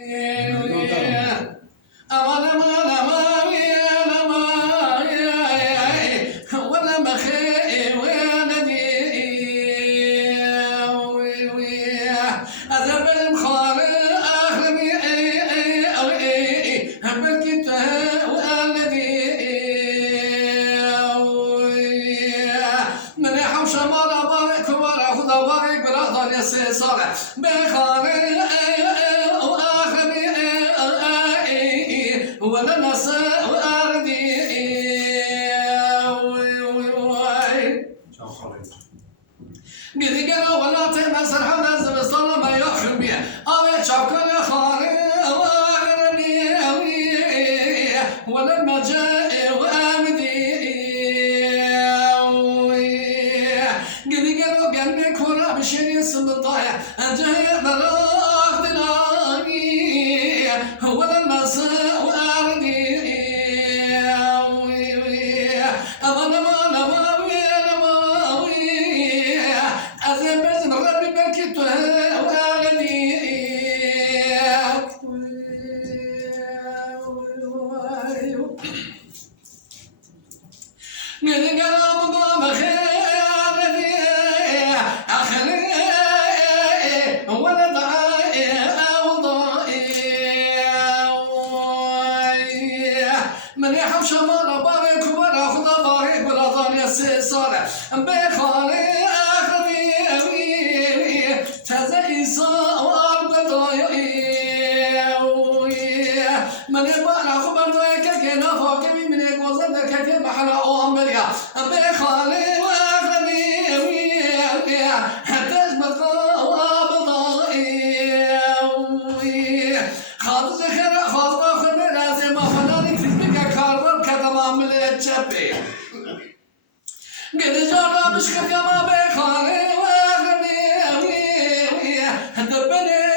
أمان أمان أمان يا أمان ولا مخي ولدي أذهب المخالي أخلبي بالكت والذي من يحوش مرة بارك ورا خذ بارك برا يسي صالح بخالي ولا نساء وأردي قد قالوا ولا تمسر حدا زبصنا ما يحشم بيه أبي شاكر يا خالي وأغرني ولا المجاء وأمدي قد قالوا قلبك ولا بشيني سلطايا أجهي مراخ دلاني ولا المساء من يحوش مرة بارك ورا خذ بارك ولا ظن يسار بخالي أخري تزي صار من يبغى خبر ذاك كنا فوق من يقوزن كتير محلا أو أمريكا بخالي وأخري تجمد خاطر خير خاطر خير لازم أفنانك تكبيك كاربر كذا معمل تشبي قد جرب مش كما بخالي وأغني دبني